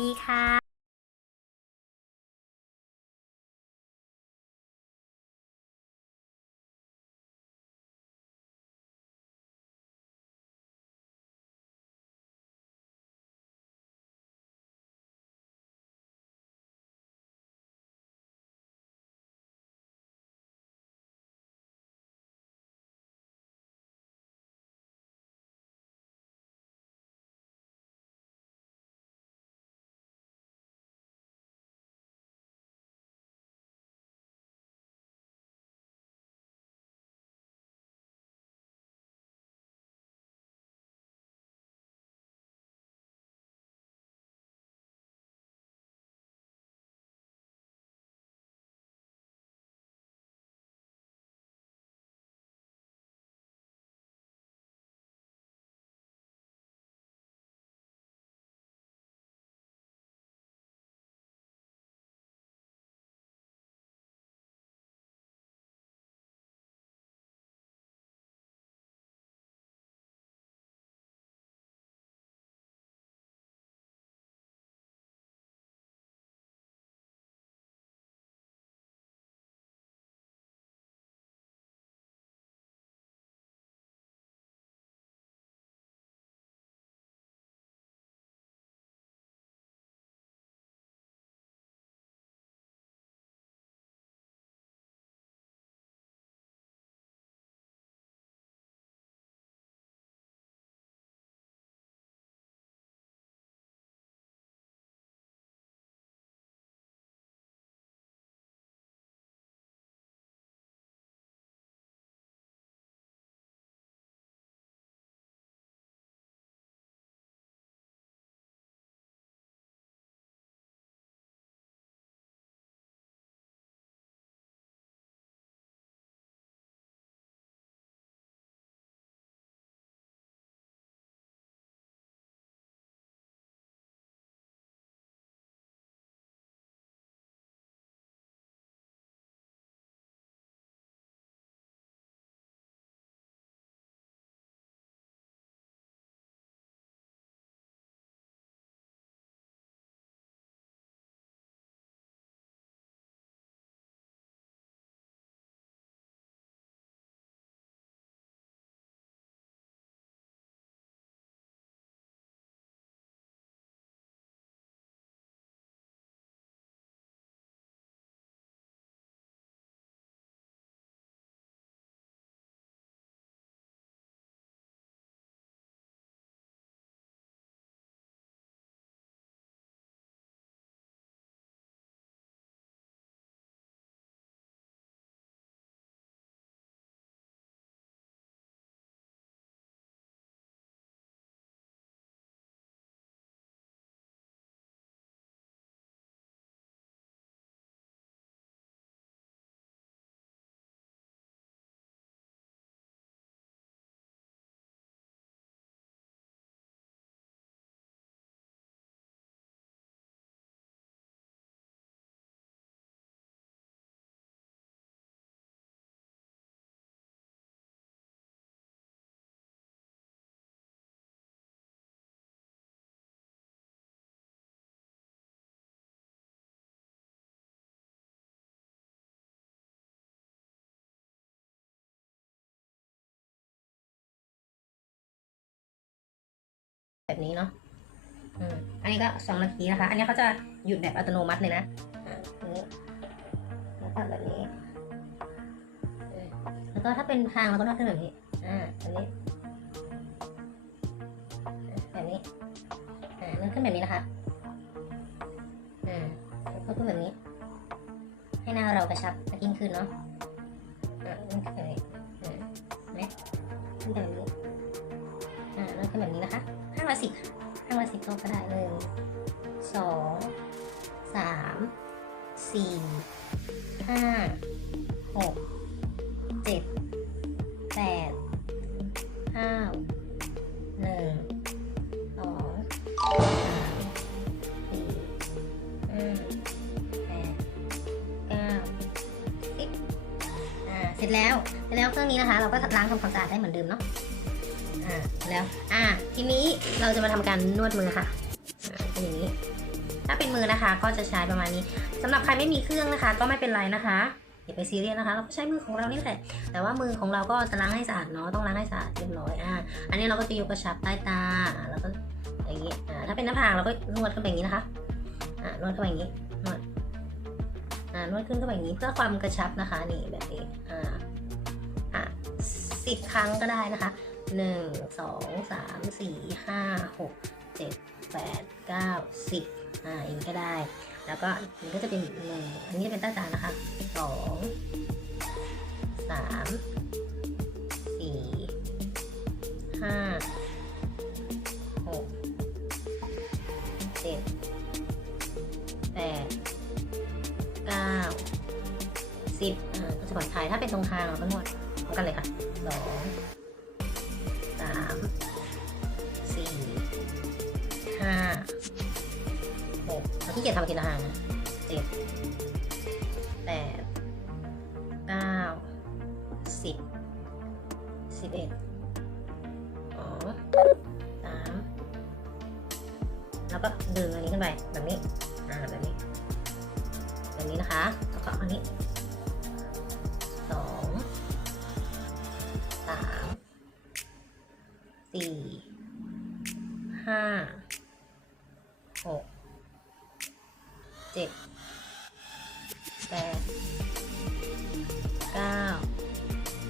ดีค่ะ แบบนี้เนาะอันนี้ก็สองนาทีนะคะ อันนี้เขาจะหยุดแบบอัตโนมัติเลยนะนี้แล้วก็แบบนี้ แล้วก็ถ้าเป็นทางเราก็ต้องขึ้นแบบนี้ อ่าอันนี้ แบบนี้ อ่า มันขึ้นแบบนี้นะคะ อ่าก็ขึ้นแบบนี้ ให้หน้าเรากระชับยิ่งขึ้นเนาะ อ่าขึ้นแบบนี้อ่าเห็นไหมขึ้นแบบนี้ อ่าแล้วขึ้นแบบนี้นะคะ ข้างละสิบข้างละสิบก็ได้หนึ่งสองสามสี่ห้าหกเจ็ดแปดเก้าหนึ่งสองสามสี่ห้าแปดเก้าสิบอ่าเสร็จแล้วเสร็จแล้วเครื่องนี้นะคะ เราก็ล้างทำความสะอาดได้เหมือนเดิมเนาะ อ่าแล้วอ่าทีนี้เราจะมาทำการนวดมือค่ะเป็นอย่างนี้ ถ้าเป็นมือนะคะก็จะใช้ประมาณนี้สำหรับใครไม่มีเครื่องนะคะ ก็ไม่เป็นไรนะคะอย่าไปซีเรียสนะคะ เราก็ใช้มือของเรานี่แหละ แต่ว่ามือของเราก็จะล้างให้สะอาดเนาะต้องล้างให้สะอาดเรียบร้อยอ่าอันนี้เราก็จะยกกระชับใต้ตาแล้วก็อย่างนี้อ่าถ้าเป็นหน้าผากเราก็นวดเข้าไปอย่างนี้นะคะอ่านวดเข้าไปอย่างนี้นวดอ่านวดขึ้นเข้าไปอย่างนี้เพื่อความกระชับนะคะนี่แบบนี้อ่า สิบครั้งก็ได้นะคะหนึ่งสองสามสี่ห้าหกเจ็ดแปดเก้าสิบอ่าอย่างนี้ก็ได้ แล้วก็อันก็จะเป็นหนึ่งอันนี้จะเป็นใต้ตานะคะสองสามสี่ห้าหกเจ็ดแปดเก้าสิบอ่าก็จะผ่อนคลายถ้าเป็นตรงคางเราก็นวดพร้อมกันเลยค่ะ สองสามสี่ห้าหกเราที่เกียจทำทีละหางนะเจ็ดแปดเก้าสิบสิบเอ็ดสองสามแล้วก็ดึงอันนี้ขึ้นไปแบบนี้อ่าแบบนี้แบบนี้นะคะแล้วก็อันนี้ สี่ห้าหกเจ็ดแปดเก้า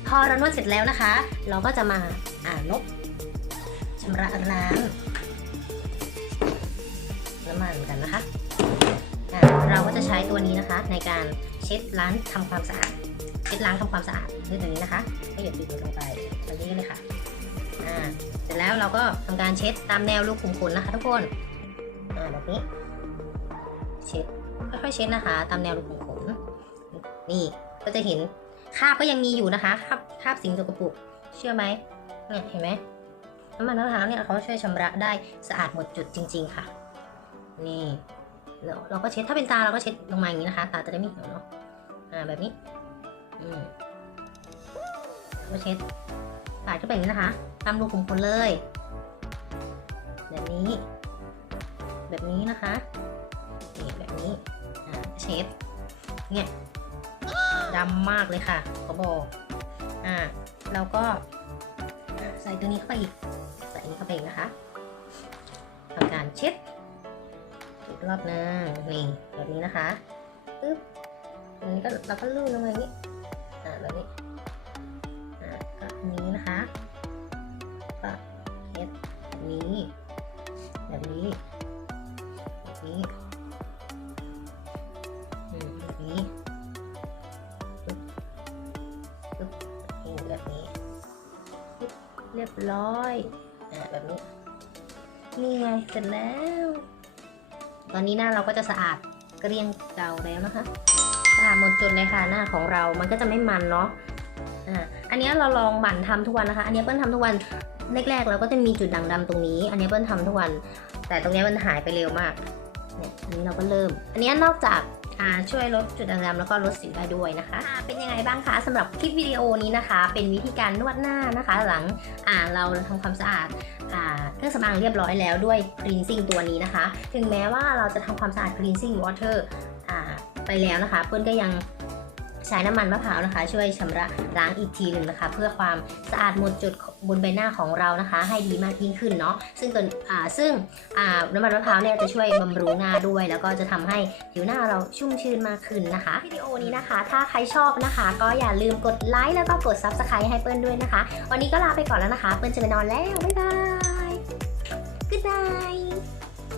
พอเรานวดเสร็จแล้วนะคะ เราก็จะมาอ่านลบชำระล้างน้ำมันกันนะคะอะเราก็จะใช้ตัวนี้นะคะ ในการเช็ดล้างทำความสะอาด เช็ดล้างทำความสะอาดด้วยตัวนี้นะคะก็หยดติดลงไปแบบนี้เลยค่ะ เสร็จแล้วเราก็ทำการเช็ดตามแนวลูกขุมขนนะคะ ทุกคนอ่าแบบนี้ เช็ดค่อยๆเช็ดนะคะ ตามแนวลูกขุมขนนี่ก็จะเห็นคราบก็ยังมีอยู่นะคะคราบคราบสิ่งสกปรกเชื่อไหมเนี่ยเห็นไหมน้ำมันมะพร้าวเนี่ยเขาช่วยชำระได้สะอาดหมดจุดจริง ๆ ค่ะ นี่เราเราก็เช็ดถ้าเป็นตาเราก็เช็ดลงมาอย่างนี้นะคะ ตาจะได้ไม่เหี่ยวเนาะอ่าแบบนี้อืมก็เช็ดปาดขึ้นไปอย่างนี้นะคะ ตามรูขุมขนเลย แบบนี้ แบบนี้นะคะนี่แบบนี้เช็ดเนี่ยดำมากเลยค่ะเขาบอกอ่าแล้วก็ใส่ตัวนี้เข้าไปอีก ใส่อันนี้เข้าไปอีกนะคะทำการเช็ดอีกรอบหนึงนี่แบบนี้นะคะปึ๊บอันนี้ก็เราก็ลูบลงมาอย่างนี้อ่าแบบนี้ รียบร้อยอ่าแบบนี้นี่ไงเสร็จแล้ว ตอนนี้หน้าเราก็จะสะอาดเกลี้ยงเก่าแล้วนะคะสะอาดหมดจุดเลยค่ะหน้าของเรามันก็จะไม่มันเนาะอ่าอันนี้เราลองหมั่นทำทุกวันนะคะ อันนี้เปิ้ลทำทุกวันแรกๆเราก็จะมีจุดด่างดำตรงนี้ อันนี้เปิ้ลทำทุกวัน แต่ตรงนี้มันหายไปเร็วมากเนี่ยอันนี้เราก็เริ่ม อันนี้นอกจากอ่า ช่วยลดจุดด่างดำแล้วก็ลดสิวได้ด้วยนะคะอ่าเป็นยังไงบ้างคะสำหรับคลิปวิดีโอนี้นะคะ เป็นวิธีการนวดหน้านะคะ หลังอ่าเราทำความสะอาดอ่าเครื่องสำอางเรียบร้อยแล้วด้วย cleansing ตัวนี้นะคะ ถึงแม้ว่าเราจะทำความสะอาด cleansing water อ่าไปแล้วนะคะเปิ้ลก็ยัง ใช้น้ำมันมะพร้าวนะคะ ช่วยชำระล้างอีกทีหนึ่งนะคะ เพื่อความสะอาดหมดจุดบนใบหน้าของเรานะคะ ให้ดีมากยิ่งขึ้นเนาะซึ่งตัวอ่าซึ่งอ่าน้ำมันมะพร้าวเนี่ยจะช่วยบำรุงหน้าด้วย แล้วก็จะทำให้ผิวหน้าเราชุ่มชื้นมากขึ้นนะคะวิดีโอนี้นะคะ ถ้าใครชอบนะคะ ก็อย่าลืมกดไลค์แล้วก็กด subscribe ให้เปิ้ลด้วยนะคะ วันนี้ก็ลาไปก่อนแล้วนะคะ เปิ้ลจะไปนอนแล้วบ๊ายบาย Good night